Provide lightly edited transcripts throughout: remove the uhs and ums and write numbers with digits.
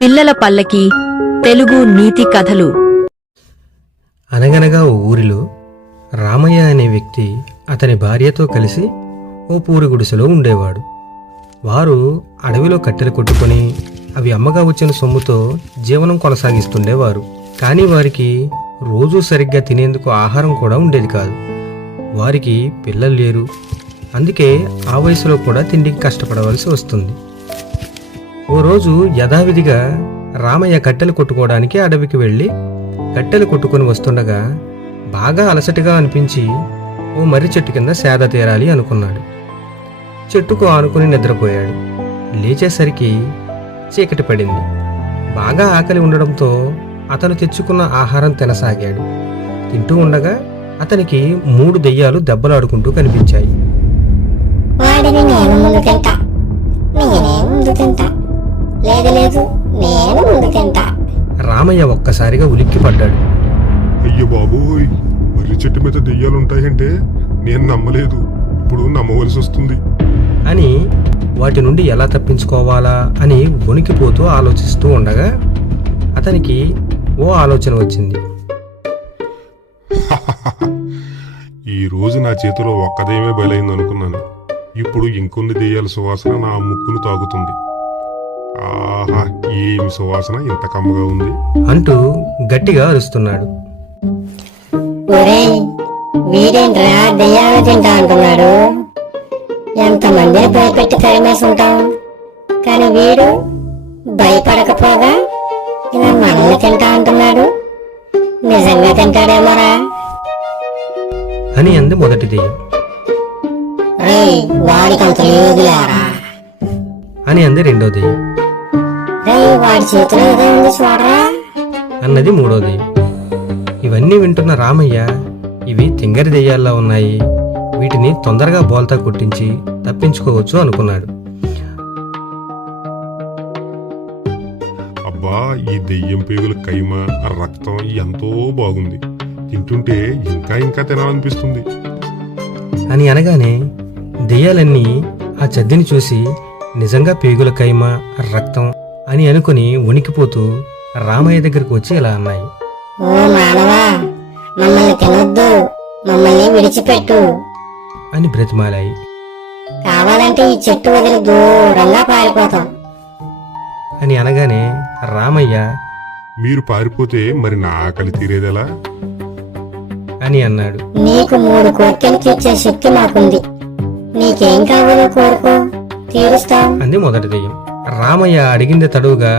పిల్లల పల్లకి తెలుగు నీతి కథలు. అనగనగా ఓ ఊరిలో రామయ్య అనే వ్యక్తి అతని భార్యతో కలిసి ఓ పూరి గుడిసెలో ఉండేవాడు. వారు అడవిలో కట్టెలు కొట్టుకొని అవి అమ్మగా వచ్చిన సొమ్ముతో జీవనం కొనసాగిస్తుండేవారు. కానీ వారికి రోజూ సరిగ్గా తినేందుకు ఆహారం కూడా ఉండేది కాదు. వారికి పిల్లలు లేరు. అందుకే ఆ వయసులో కూడా తిండికి కష్టపడవలసి వస్తుంది. ఓ రోజు యథావిధిగా రామయ్య కట్టెలు కొట్టుకోవడానికి అడవికి వెళ్ళి కట్టెలు కొట్టుకుని వస్తుండగా బాగా అలసటగా అనిపించి ఓ మర్రి చెట్టు కింద సేద తీరాలి అనుకున్నాడు. చెట్టుకు ఆనుకుని నిద్రపోయాడు. లేచేసరికి చీకటి పడింది. బాగా ఆకలి ఉండడంతో అతను తెచ్చుకున్న ఆహారం తినసాగాడు. తింటూ ఉండగా అతనికి 3 దెయ్యాలు దెబ్బలాడుకుంటూ కనిపించాయి. వాడిని నేను ముందు తింటా, నేనే ముందు తింటా, లేదు లేదు నేను ముందు తింటా. రామయ్య ఒక్కసారిగా ఉలిక్కిపడ్డాడు. అయ్యో బాబోయ్, మర్రి చెట్టు మీద దెయ్యాలుంటాయంటే నేను నమ్మలేదు, ఇప్పుడు నమ్మవలసి వస్తుంది అని వాటి నుండి ఎలా తప్పించుకోవాలా అని వణికిపోతూ ఆలోచిస్తూ ఉండగా అతనికి ఓ ఆలోచన వచ్చింది. ఈ రోజు నా చేతిలో ఒక్కదేమే బలైంది అనుకున్నాను. ఇప్పుడు ఇంకొన్ని దెయ్యాల సువాసన నా ముక్కును తాగుతుంది. ఆహా, ఏమి సువాసన ఇంత కమ్మగా ఉంది అంటూ గట్టిగా అరుస్తున్నాడు. ఒరేయ్, వీడేంట్రా దెయ్యాలు తింటా అంటున్నాడు? ఎంతమందిని భయపెట్టి తరిమేసి ఉంటాం, కానీ వీడు భయపడకపోగా ఇలా మనల్ని తింటా అంటున్నాడు. నిజంగా తింటాడేమోరా అని అంది మొదటి దెయ్యం. రేయ్, వాడికంత లేదులేరా అని అంది రెండో దెయ్యం. రేయ్, వాడి చేతిలో ఏదో ఉంది చూడరా అన్నది మూడో దెయ్యం. ఇవన్నీ వింటున్న రామయ్య ఇవి తింగరి దెయ్యాల్లా ఉన్నాయి, వీటిని తొందరగా బోల్తా కొట్టించి తప్పించుకోవచ్చు అనుకున్నాడు. అబ్బా, ఈ దెయ్యం పేగుల కైమ రక్తం ఎంతో బాగుంది, తింటుంటే ఇంకా ఇంకా తినాలనిపిస్తుంది అని అనగానే దెయ్యాలన్నీ ఆ చద్దిని చూసి నిజంగా పేగుల కైమ రక్తం అని అనుకుని ఉనికిపోతూ రామయ్య దగ్గరకు వచ్చి ఇలా అన్నాయి. ఓ మానవా, మమ్మల్ని తినొద్దు, మమ్మల్ని విడిచిపెట్టు, అని బ్రతిమాలాయి. కావాలంటే ఈ చెట్టు వదిలి దూరంగా పారిపోతాం అని అనగానే రామయ్య మీరు పారిపోతే మరి నా ఆకలి తీరేదెలా అని అన్నాడు. నీకు 3 కోరికలు తీర్చే శక్తి మాకుంది, నీకేం కావాలో కోరుకో, తీరుస్తాం అంది మొదటి దెయ్యం. రామయ్య అడిగింది తడువుగా,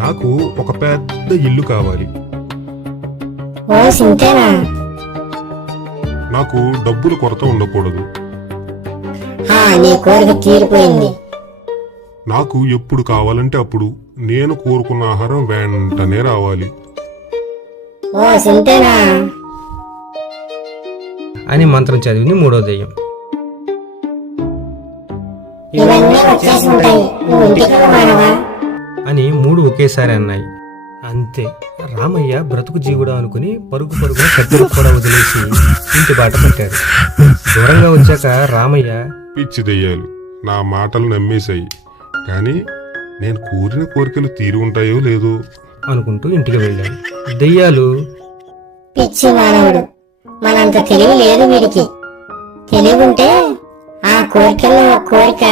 నాకు ఒక పెద్ద ఇల్లు కావాలి, ఓ సింతేనా, నాకు డబ్బుల కొరత ఉండకూడదు, నీ కోరిక తీరిపోయింది, నాకు ఎప్పుడు కావాలంటే అప్పుడు నేను కోరుకున్న ఆహారం వెంటనే రావాలి, ఓ సింతేనా అని మంత్రం చదివింది మూడో దెయ్యం. ఇవన్నీ వచ్చేసి ఉంటాయి, నువ్వు ఇంటికి రా మానవా. అని 3 ఒకేసారి అన్నాయి. అంతే, రామయ్య బ్రతుకు జీవుడా అనుకుని పరుగు పరుగున కట్టెలు కూడా వదిలేసి ఇంటి బాట పట్టాడు. దూరంగా వచ్చాక రామయ్య పిచ్చి దెయ్యాలు నా మాటలు నమ్మేశాయి, కానీ నేను కోరిన కోరికలు తీరి ఉంటాయో లేదో అనుకుంటూ ఇంటికి వెళ్ళాడు. దెయ్యాలు పిచ్చి మానవుడు, మనంత తెలివి లేదు వీడికి, తెలివి ఉంటే ఆ కోరికల్లో ఒక కోరిక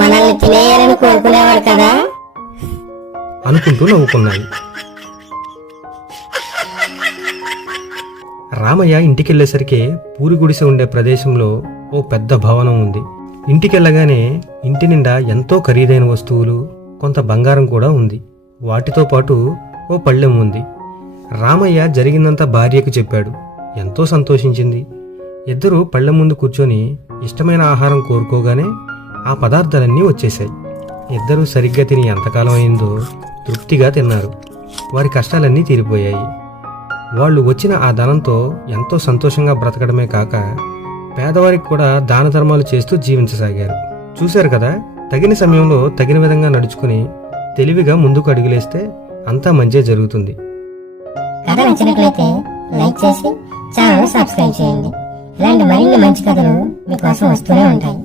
మనల్ని తినేయాలని కోరుకునేవాడు కదా అనుకుంటూ నవ్వుకున్నాయి. రామయ్య ఇంటికెళ్లేసరికి పూరి గుడిసె ఉండే ప్రదేశంలో ఓ పెద్ద భవనం ఉంది. ఇంటికెళ్ళగానే ఇంటి నిండా ఎంతో ఖరీదైన వస్తువులు, కొంత బంగారం కూడా ఉంది. వాటితో పాటు ఓ పళ్ళెం ఉంది. రామయ్య జరిగిందంతా భార్యకు చెప్పాడు. ఎంతో సంతోషించింది. ఇద్దరూ పళ్ళెం ముందు కూర్చొని ఇష్టమైన ఆహారం కోరుకోగానే ఆ పదార్థాలన్నీ వచ్చేశాయి. ఇద్దరూ సరిగ్గా తిని ఎంతకాలం అయిందో తృప్తిగా తిన్నారు. వారి కష్టాలన్నీ తీరిపోయాయి. వాళ్ళు వచ్చిన ఆ ధనంతో ఎంతో సంతోషంగా బ్రతకడమే కాక పేదవారికి కూడా దాన ధర్మాలు చేస్తూ జీవించసాగారు. చూశారు కదా, తగిన సమయంలో తగిన విధంగా నడుచుకుని తెలివిగా ముందుకు అడుగులేస్తే అంతా మంచే జరుగుతుంది. కథ నచ్చినట్లయితే లైక్ చేసి ఛానల్ సబ్స్క్రైబ్ చేయండి. ఇలాంటి మరిన్ని మంచి కథలు మీకోసం వస్తూనే ఉంటాయి.